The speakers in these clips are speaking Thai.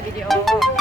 ายวิดี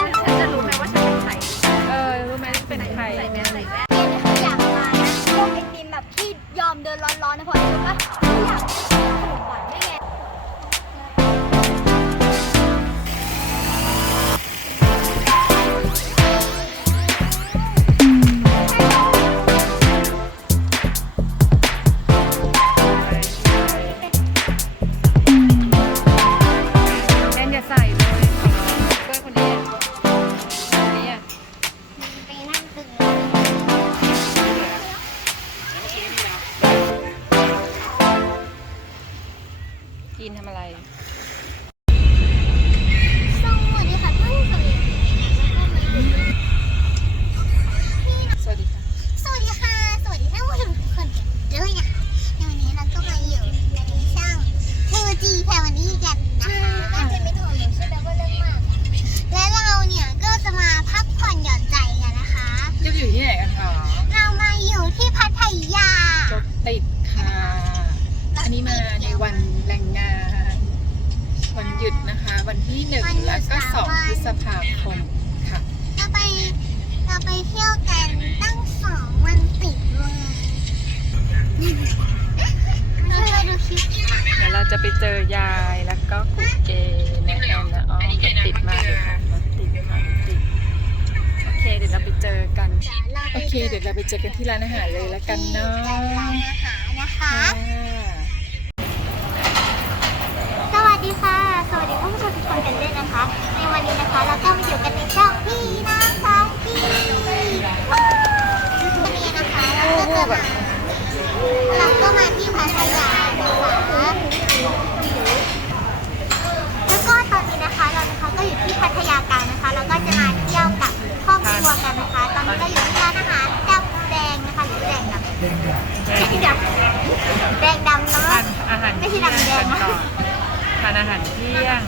อะไรสวัสดีค่ะท่อนๆสวัสดีค่ะ สวัสดีค่ะ สวัสดีท่านผู้ชมทุกคนด้วยนะคะในวันนี้เราก็มาอยู่ในช่องเทวจีแพรวันนี้กันนะคะน่าจะไม่ถูกหนูใช่ไหมว่าเรื่องมาก และเราเนี่ยก็จะมาพักผ่อนหย่อนใจกันนะคะ จะอยู่ที่ไหนกันคะ เรามาอยู่ที่พัทยา รถติดค่ะ อันนี้มาในวันแรงงาน วันหยุดนะคะ วันที่หนึ่ง วันหยุด แล้ว ก็สองสามวันพฤษภาคมค่ะเราไปเราไปเที่ยวกันตั้งสองวันติดเลยเราไปดูคลิปเดี๋ยวเราจะไปเจอยายแล้วก็ครูเกนะแอนนะอ้อมรถติดมากเลยค่ะรถติดค่ะรถติดโอเคเดี๋ยวเราไปเจอกัน โอเค เดี๋ยวเราไปเจอกันที่ร้านอาหารเลยแล้วกันเนาะที่ร้านอาหารนะคะค่ะ สวัสดีค่ะ สวัสดีท่านผู้ชมทุกคนกันด้วยนะคะ ในวันนี้นะคะเราก็มาอยู่กันในช่องพี่น้องสองพี่วันนี้นะคะเราก็จะมาเราก็มาที่พัทยานะคะแล้วก็ตอนนี้นะคะเรานะคะก็อยู่ที่พัทยากันนะคะ เราก็จะมาเที่ยวกับครอบครัวกันนะคะ ตอนนี้เราอยู่ที่ร้านอาหารดำแดงนะคะหรือแดงดำแดงดำแดงดำนะทานอาหารไม่เที่ใช่ยงดำแดกังนนะก่อน ทานอาหารเที่ยง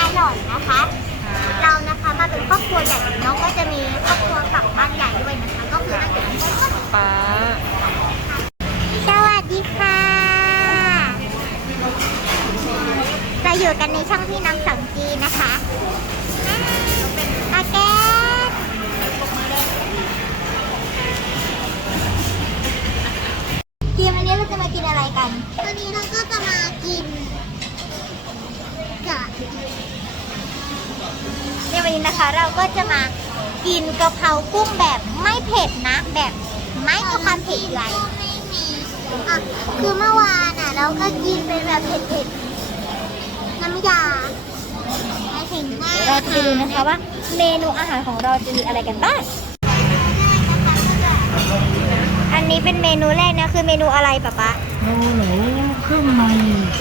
อร่อยนะคะค่ะเรานะคะมาเป็นครอบครัวใหญ่น้องก็จะมีครอบครัวฝั่งบ้านใหญ่ด้วยนะคะ ก็คือน่าจะเป็นป้าสวัสดีค่ะ เราอยู่กันในช่องพี่น้องสองจีนะคะอาแกนกินวันนี้เราจะมากินอะไรกัน วันนี้เราก็จะมากิน ในวันนี้นะคะเราก็จะมากินกะเพรากุ้งแบบไม่เผ็ดนะ แบบไม่มีความเผ็ดอะไรอะคือเมื่อวานอะเราก็กินเป็นแบบเผ็ดๆน้ำยาไม่ถึงเราจะไปดูนะคะว่า เมนูอาหารของเราจะมีอะไรกันบ้าง อันนี้เป็นเมนูแรกนะ คือเมนูอะไรป๊าป๊าเราเหลาเครื่องใน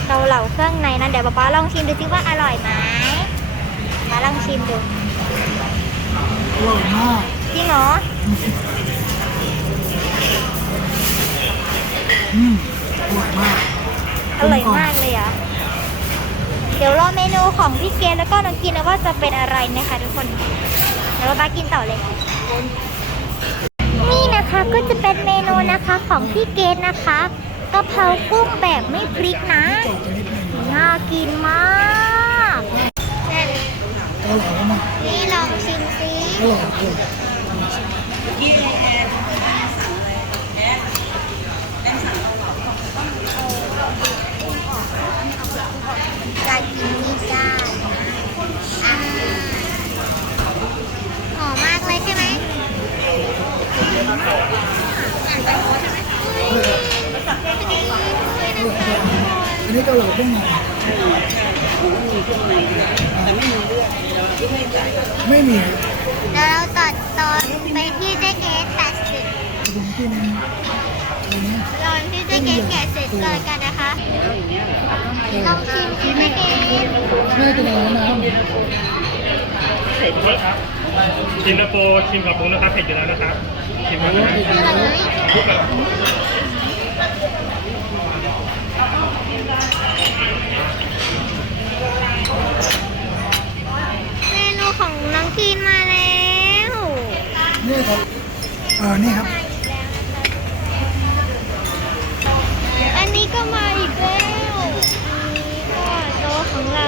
เกาเหลาเครื่องในนะเดี๋ยวป๊าป๊าลองชิมดูซิว่าอร่อยไหมมา ลองชิมดูอร่อยมากจริงเหรออืมอร่อยมากอร่อยมากเลยอะเดี๋ยวรอเมนูของพี่เกดแล้วก็น้องกินนะว่าจะเป็นอะไรนะคะทุกคนเดี๋ยวป๊าป๊ากินต่อเลย นี่นะคะก็จะเป็นเมนูนะคะของพี่เกดนะคะกะเพรากุ้งแบบไม่พริกนะจบกันนิดนึงน่ากินมาก เกาเหลามานี่ลองชิมซิอร่อยอร่อยจะกินนี่จ้อ่าหอมมากเลยใช่ไหมอันนี้เกาเหลา เครื่องในไม่มีเดี๋ยวเราตัดตอนไปที่เจ๊เกสตัดเสร็จผมกินตอนที่เจ๊เกสแกะเสร็จเลยกันนะคะลองชิมชิมเจ๊เกสแม่กินอะไรนะเผ็ดด้วยครับชิมนาโปชิมกับปรุงนะครับเผ็ดอยู่แล้วนะครับชิมกัโอ้นะกินอร่อยไหมเมนู ของน้องกินมาแล้วนี่ครับเออนี่ครับ อันนี้ก็มาอีกแล้วอันนี้ก็โต๊ะของเรา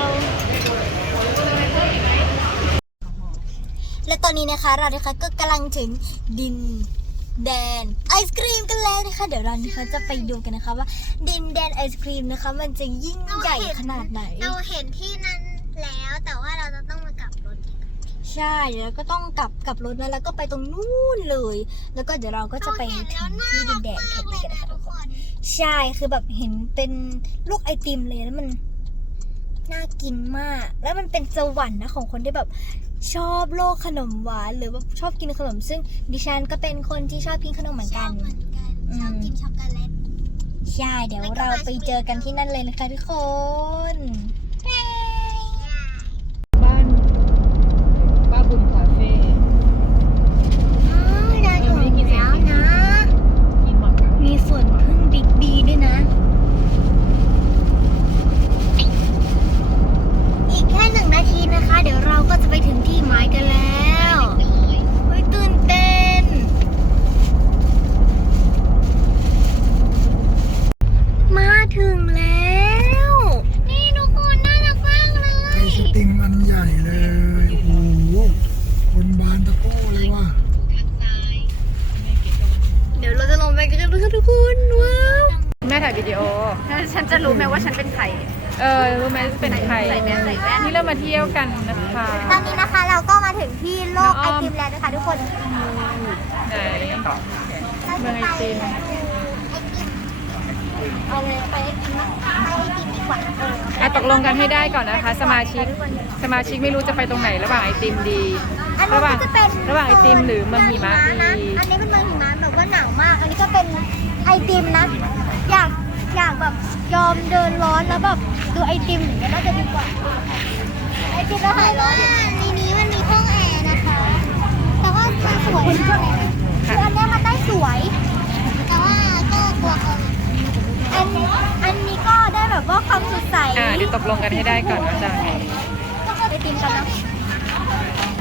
และตอนนี้นะคะเรานะคะก็กำลังถึงดินแดนไอศครีมกันแล้วนะคะ เดี๋ยวเรานะคะจะไปดูกันนะคะว่า ดินแดนไอศครีมนะคะ มันจะยิ่งใหญ่ขนาดไหน เราเห็นที่นั้น ใช่เดี๋ยวเราก็ต้องกลับกลับรถนะแล้วก็ไปตรงนู้นเลย แล้วก็เดี๋ยวเราก็จะไปถึงที่ดินแดนแข่งนี้กันนะคะทุกคนใช่คือแบบเห็นเป็นลูกไอติมเลยแล้วมันน่ากินมาก แล้วมันเป็นสวรรค์นะของคนที่แบบชอบโลกขนมหวานหรือว่าชอบกินขนม ซึ่งดิฉันก็เป็นคนที่ชอบกินขนมเหมือนชกัอนบเหมือนกันอืมชอบกินช็อกโกแลตใช่เดี๋ยวเราไปเจอกันที่นั่นเลยนะคะทุกคน บ้านบ้านบุญคาเฟ่ อ๋อเราถึงแล้วนะ กินหมดค่ะ มีส่วนพึ่งบิ๊กบีด้วยนะ อีกแค่หนึ่งนาทีนะคะ เดี๋ยวเราก็จะไปถึงที่หมายกันแล้วเฮ้ยตื่นเต้น มาถึงแล้ว นี่ทุกคนน่ารักมากเล ไอย ศติมอันใหญ่เลย โอ้โหคนบานตะโก้เลย ว่ะเดี๋ยวเราจะลงไปกันนะคะทุกคนว้าวแม่ถ่ายวิดีโอ ฉันจะรู้ไหมว่าฉันเป็นใคร เออรู้ไหมเป็นใครใส่แมสใส่แว่นนี่เรามาเที่ยวกันนะคะตอนนี้นะคะเราก็มาถึงที่โลกน้ไอองอ้อมติมแล้วนะคะทุกคนไหนเมืองไอติมเอาเลยไปไอติมนะไปไอติมดีกว่าเอออะตกลงกันให้ได้ก่อนนะคะ สมาชิกสมาชิกไม่รู้จะไปตรงไหนระหว่างไอติมดี อันนี้ระหว่างก็จะเป็นระหว่างไอติมหรือเมืองหิมะนะดีอันนี้เป็นเมืองหิมะแบบว่าหนาวมาก อันนี้ก็เป็นไอติมนะ อยากอยากแบบยอมเดินร้อนแล้วแบบดูไอติมอย่างเงี้ยน่าจะดีกว่า ไอติมแล้วหายร้อนในนี้มันมีห้องแอร์นะคะ แต่ว่ามันสวยมากเลยนะคืออันเนี้ยมันได้สวย แต่ว่าก็กลัวโควิดอันอันนี้ก็ได้แบบว่าความสดใสอ่าเดี๋ยวตกลงกันให้ได้ก่อนว่าจะไงไอติมกันเนาะ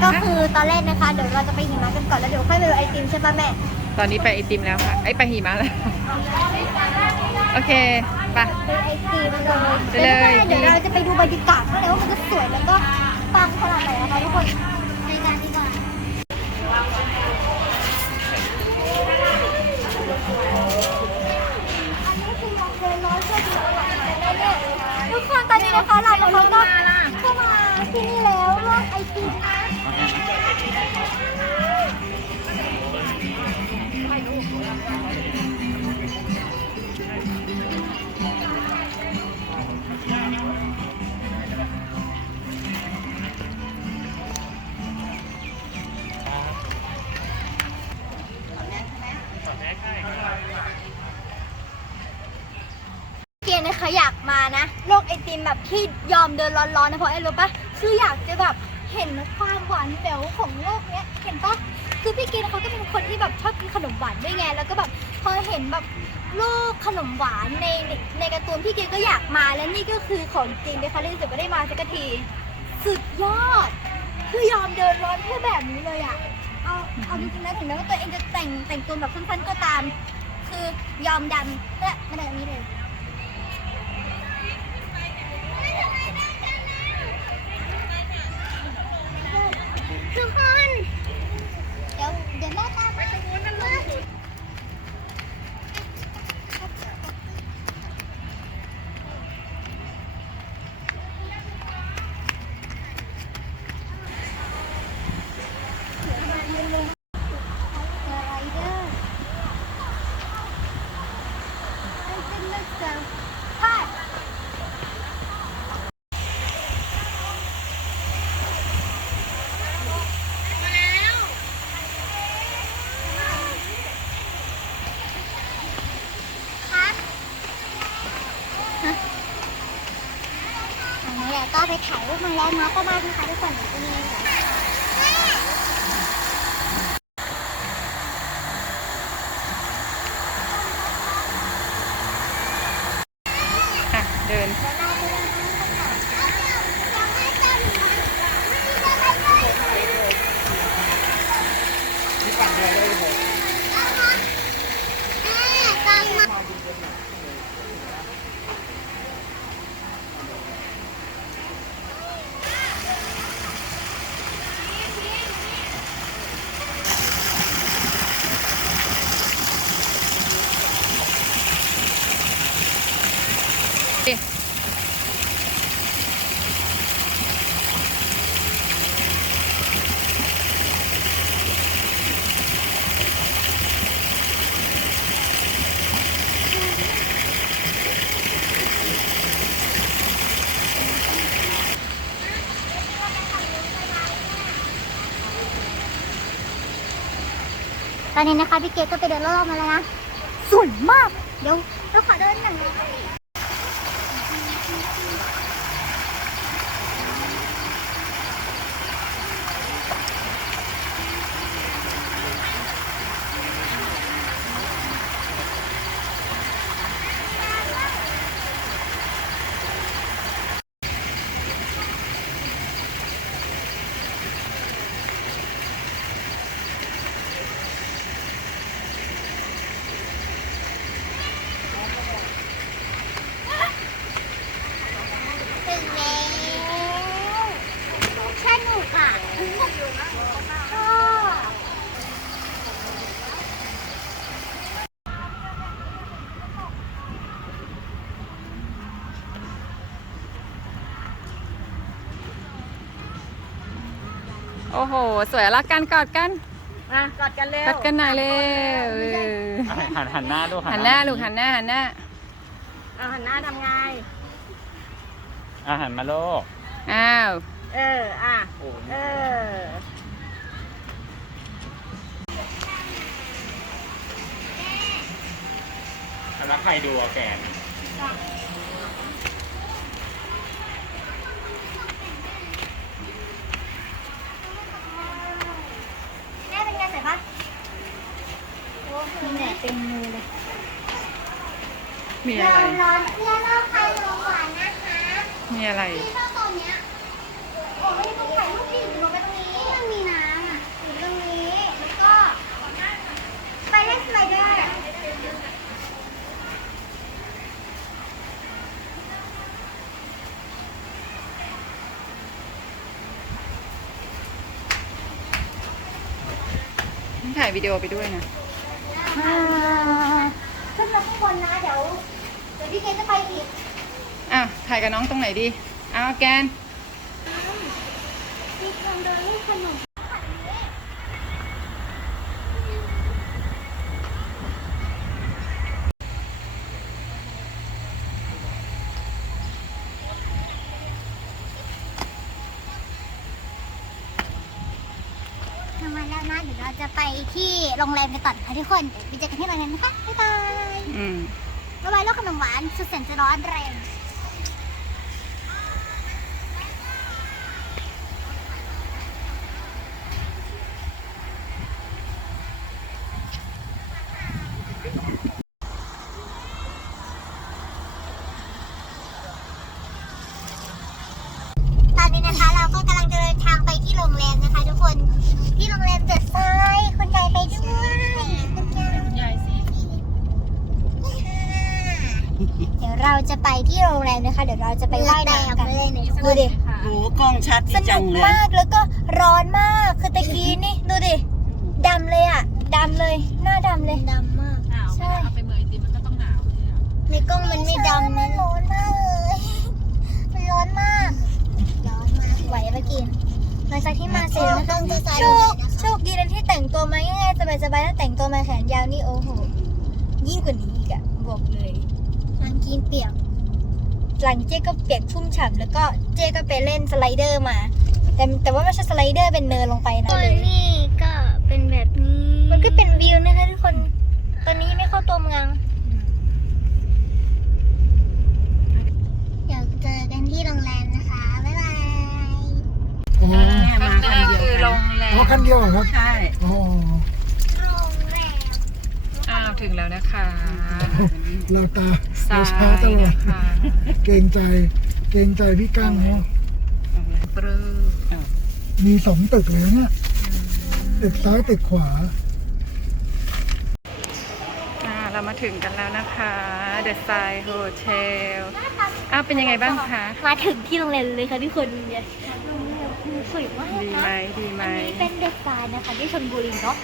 ก็คือตอนแรกนะคะ เดี๋ยวเราจะไปหิมะกันก่อนแล้วเดี๋ยวค่อยไปดูไอติมใช่ป่ะแม่ ตอนนี้ไปไอติมแล้วค่ะไอยไปหิมะแล้ว โอเคไป ไปไอติมเลยไปเลย เดี๋ยวเราจะไปดูบรรยากาศข้างในว่ามันจะสวยแล้วก็ปังขนาดไหนนะคะทุกคนในการดีกว่าอันนี้คือมองเดินน้อยเพื่อดูตลาดกันได้เนี่ยทุกคนตอนนี้นะคะเรานะคะก็เข้ามาที่นี่แล้วโลกไอติม เกียนะคะอยากมานะโลกไอติมแบบที่ยอมเดินร้อนๆนะเพราะไอรู้ปะคืออยากจะแบบเห็นความหวานแหววของโลกเนี้ยเห็นปะคือพี่เกียร์เขาก็เป็นคนที่แบบชอบกินขนมหวานด้วยไงแล้วก็แบบพอเห็นแบบโลกขนมหวานในในการ์ตูนพี่เกียร์ก็อยากมาและนี่ก็คือของจริงนะคะเลยรู้สึกว่าได้มาสักทีสุดยอด คือยอมเดินร้อนเพื่อแบบนี้เลยอะเอาเอาจริงๆนะถึงแม้ว่าตัวเองจะแต่งแต่งตัวแบบสั้นๆก็ตาม คือยอมดำเพื่อมาแบบนี้เลย ทุกคน เดี๋ยวเดี๋ยวแม่ตามไปตรงนู้นกันเลยอันนี้แหละ ก็ไปถ่ายรูปมาแล้วเนาะก็มาที่ค่ะทุกคนอยู่ที่นี่ค่ะ อะ เดิน เดี๋ยวเราไปเดินทางกันค่ะ น อนนี้นะคะพี่เกดก็ไปเดินรอบๆมาแล้วนะสวยมาก เดี๋ยวเราขอเดินหน่อยนะ ถึงแล้วสนุกอะชอบ โอ้โห สวยรักกันกอดกันมากอดกันเร็วกอดกันหน่อยเร็วเออหันหันหน้าดูหันหน้าลูกหันหน้าหันหน้าเอาหันหน้าทำไงอาหันมาโลกอ้าวเอออะเออแล้วใครดูอะแกน แม่เป็นไงใส่ปะโอ้โห เหนื่อยเต็มมือเลยมีอะไร ร้อนๆเพื่อนเราใครลงหวานนะคะมีอะไรที่ชอบตรงเนี้ยโอ้ยตรงถ่ายรูปดิลงไปตรงนี้มันมีน้ำอะอยู่ตรงนี้ แล้วก็ ไปเล่นสไลเดอร์ถ่ายวิดีโอไปด้วยนะ อ่าขึ้นมาข้างบนนะเดี๋ยวเดี๋ยวพี่เกจะไปอีกอะถ่ายกับน้องตรงไหนดีอ้าวแกน มีทางเดินให้ขนม ทำมาแล้วนะ เดี๋ยวเราจะไปที่ โรงแรมกันต่อนะคะทุกคนเดี๋ยวไปเจอกันที่โรงแรมนะคะ บ๊ายบายอืมบ๊ายบายโลกขนมหวานสุดแสนจะร้อนแรงตอนนี้นะคะเราก็กำลังจะเดินทางไปที่โรงแรมนะคะ ทุกคนที่โรงแรมเดอะไซด์ คุณยายไปด้วยคุณยายยายสิเดี๋ยวเราจะไปที่โรงแรมนะคะ เดี๋ยวเราจะไปว่ายน้ำกันดูดิโหกล้องชัดสจันุงกเลยมากแล้วก็ร้อนมากคือตะกี้นี่ดูดิดำเลยอะดำเลยหน้าดำเลยดำมากหนาวใช่เอาไปเมืองไอติมมันก็ต้องหนาวใช่ไหมในกล้องมันไม่ดำนะร้อนมากเลยมันร้อนมากร้อนมากไหวปะกิน หลังจากที่มาเสร็จนะคะโชคโชคดีนะที่แต่งตัวมาง่ายๆสบายๆแล้วแต่งตัวมาแขนยาวนี่โอ้โห ยิ่งกว่านี้อีกอะบอกเลยทางกินเปียก หลังเจ๊ก็เปียกชุ่มฉ่ำแล้วก็เจ๊ก็ไปเล่นสไลเดอร์มา แต่แต่ว่าไม่ใช่สไลเดอร์เป็นเนินลงไปนะเลยนี่ก็เป็นแบบนี้ มันก็เป็นวิวนะคะทุกคน ตอนนี้ไม่เข้าตัวเมืองเดี๋ยวเจอกันที่โรงแรมนะคะบ๊ายบาย อ๋อแม่มาคันเดียวคือโรกันงแรอ๋อมคันเดียวเหรอครับใช่อ๋อโรงแรมอ้าวถึงแล้วนะคะเราตาทราเราช้ายตลอดนะคะเกรงใจ เกรงใจพี่กั้งเนาะปรื้อมีสองตึกเลยเนี่ยตึกซ้ายตึกขวา อ่าเรามาถึงกันแล้วนะคะ The Side Hotel อ้าวเป็นยังไงบ้างคะ มาถึงที่โรงแรมเลยค่ะทุกคนเนี่ยโรงแรมคือ สวยมากดีนะไหมดีไหม อันนี้เป็นเด็กตายนะคะที่ชลบุรีเนาะ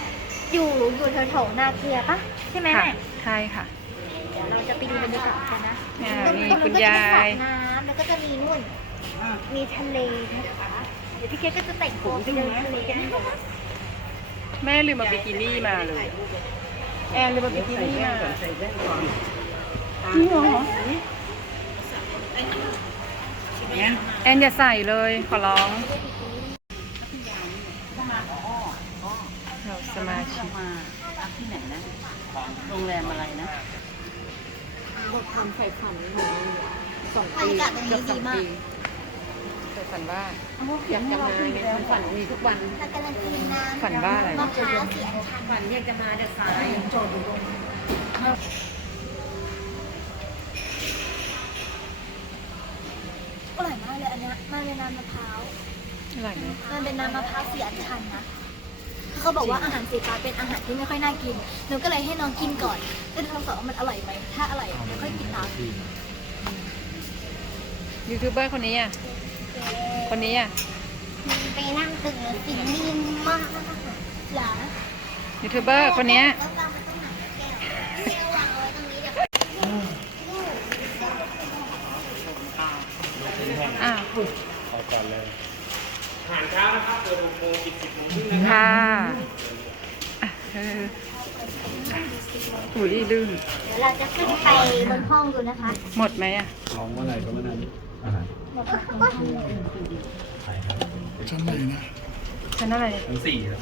อยู่อยู่แถวๆนาเกลือปะใช่ไหมค่ะแม่ใช่ค่ะ เดี๋ยวเราจะไปดูบรรยากาศกันนะอ่าตรงนี่ตรงคุณก็จะยามีสระยน้ำแล้วก็จะมีนู่นมีทะเลนะคะเดี๋ยวพี่เคสก็จะแต่งตัวไปเดินทะเลกันนะคะแม่ลืมมาบิกินี่มาเลย แอนลืมมาบิกินี่มาใส่แว่นก่อนจริงเหรองั้นแอนอย่าใส่เลยขอร้อง สมาชิกมาพักที่ไหนนะโรงแรมอะไรนะความใฝ่ฝันของสองปียากาศตรงนี้ดีมากใฝ่ฝันว่าอยากจะมาไงความฝันมีทุกวันกำลังกินน้ำฝันว่าอะไรมะพร้าวเสียชันฝันอยากจะมาแต่สายอร่อยมากเลยอันนี้มันเป็นน้ำมะพร้าวอร่อยไหมมันเป็นน้ำมะพร้าวเสียชันนะ เขาบอกว่าอาหารสีฟ้าเป็นอาหารที่ไม่ค่อยน่ากิน หนูก็เลยให้น้องกินก่อนจะทดสอบว่ามันอร่อยไหม ถ้าอร่อยเดี๋ยวค่อยกินตามยูทูบเบอร์คนนี้อะ คนนี้อะไปนั่งตึกสิ่งนิ่มมากเหรอยูทูบเบอร์คนเนี้ย แล้ววางไว้ตรงไหนแก้ ช้านะครับเปิด6โมงปิด10โมงครึ่งนะค่ะอะเออหูยลื่นเดี๋ยวเราจะขึ้นไปบนห้องดูนะคะหมดไหมอะชั้นไหนนะฉันอะไร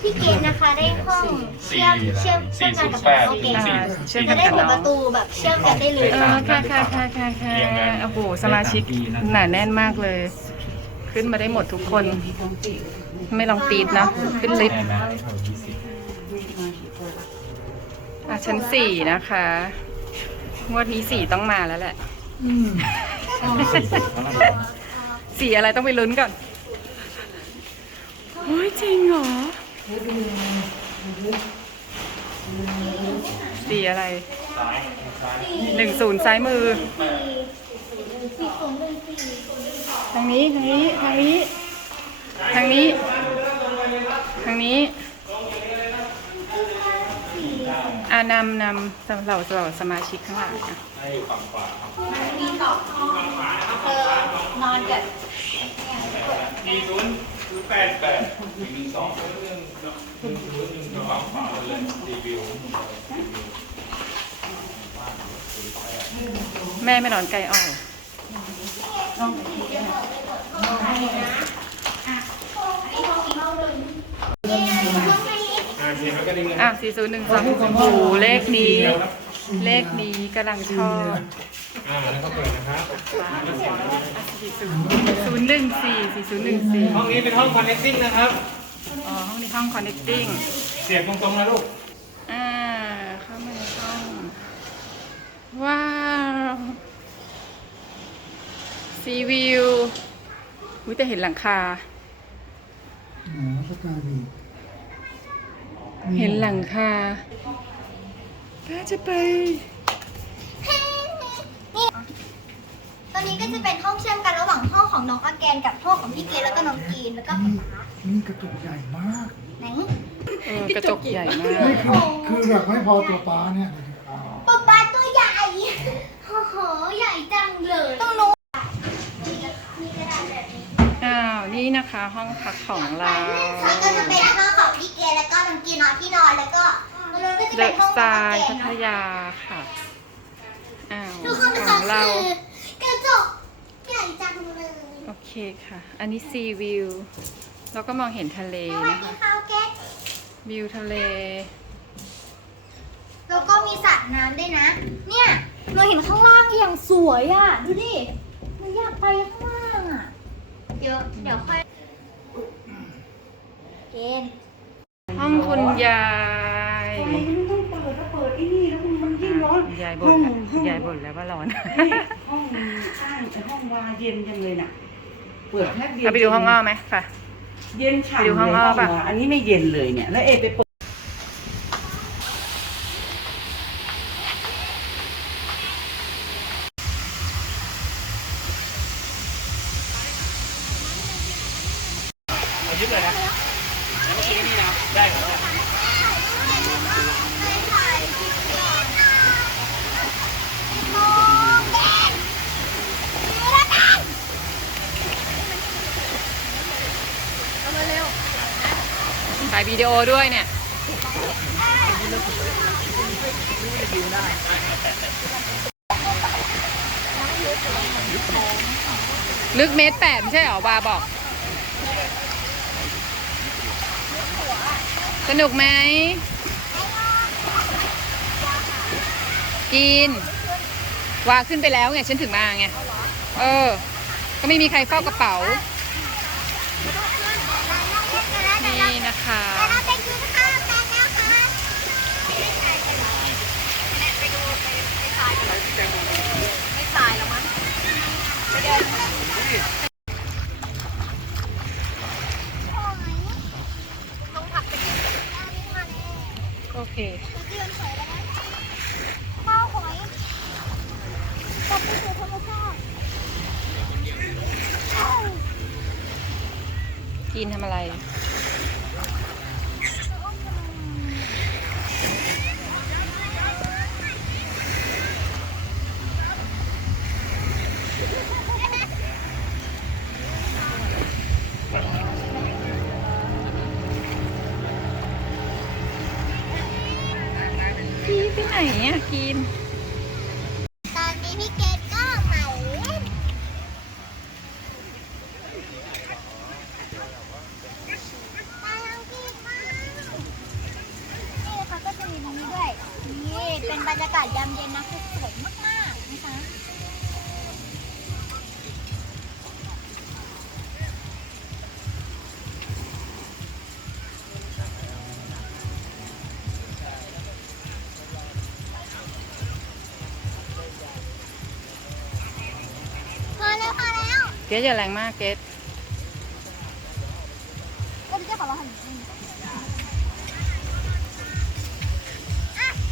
พี่เกณฑ์นะคะได้ห้องเชื่อมเชื่อมเชื่อมกันกับห้องเกณฑ์อ่าเชื่อมกัจะนได้กับเปิดน้ปองระตูแบบเชื่อมกันได้เลย เออค่ะค่ะค่ะค่ะค่ะโอ้โห สมาชิกหนาแน่นมากเลย ขึ้นมาได้หมดทุกคน ไม่ลองตีดนะ ขึ้นลิฟต์อะชั้นสี่นะคะ งวดนี้สี่ต้องมาแล้วแหละสีอะไรต้องไปลุ้นก่อนเฮ้ยจริงเหรอสีอะไรหนึ่งศูนย์ซ้ายมือ ทางนี้ทางนี้ทางนี้ ทางนี้ทางนี้อ่านำนำสำหรับเราสมาชิกข้างหลังอะนอนกันแม่ไม่นอนไกลอ้อ อ่าเสียงแล้วก็ดิ้งเลยอะสี่ศูนย์หนึ่งสองโอ้โหเลขนี้ เลขนี้กำลังชอบอ่าแล้วก็เปิดนะครับสี่ศูนย์ศูนย์หนึ่งสี่สี่ศูนย์หนึ่งสี่ห้องนี้เป็นห้อง connecting นะครับ อ๋อ ห้องนี้ห้อง connecting เสียบตรงๆนะลูก อ่า เข้ามาในห้อง ว้าว ซีวิวอุ้ยแต่เห็นหลังคาหมอสกายดีเห็นหลังคาป้าจะไปตอนนี้ก็จะเป็นห้องเชื่อมกันระหว่างห้องของน้องอาแกนกับห้องของพี่เกณฑ์แล้วก็น้องกีนแล้วก็นี่นี่กระจกใหญ่มาก ไหน เออกระจกใหญ่มากไม่คือคือแบบไม่พอตัวปลาเนี่ยป๊าป๊าตัวใหญ่โอ้โหใหญ่จังเลยต้องนู้นมีกระดาษแบบนี้ อ้าว นี่นะคะห้องพักของเรานี่ก็จะเป็นห้องของพี่เกณฑ์แล้วก็น้องกีนนอนที่นอนแล้วก็ตรงนู้นก็จะเดเป็นอะห้องทของราน้องยเกพัณฑ์ทยาค่ะ อ้าวทุกคนขคะองเรา คือกระจกใหญ่จังเลยโอเคค่ะ อันนี้ซีวิว แล้วก็มองเห็นทะเลสวัสนะดีคะ ค่ะเกณฑ์วิวทะเล แล้วก็มีสระน้ำด้วยนะ เนี่ยเราเห็นข้างล่างอย่างสวยอะ ดูดิหนูอยากไปข้างล่างอะ เดี๋ยวเดี๋ยวค่อยเกณฑ์ห้องคุณยายมันต้องเปิดถ้าเปิดไอ้นี่แล้วมันยิ่งร้อนยายบ่นแล้วยายบ่นแล้วว่าร้อนห้องอ้างแต่ห้องวาเย็นจังเลยน่ะ เปิดแค่เดียวเอาไปดูห้องอ้อไหมค่ะ เย็นฉ่ำไปดูห้องเลยอ้อป่ะวาอันนี้ไม่เย็นเลยเนี่ย แล้วเอไปเปิดเอายึด ถ่ายวิดีโอด้วยเนี่ยลึกเมตรแปดไม่ใช่เหรอวาบอก สนุกไหม กิน วาขึ้นไปแล้วไง ฉันถึงมาไง เออ ก็ไม่มีใครเฝ้ากระเป๋า โอเคข้าหอยกลับไปสู่ธรรมชาติกินทำอะไร เกสอย่แรงมากเกส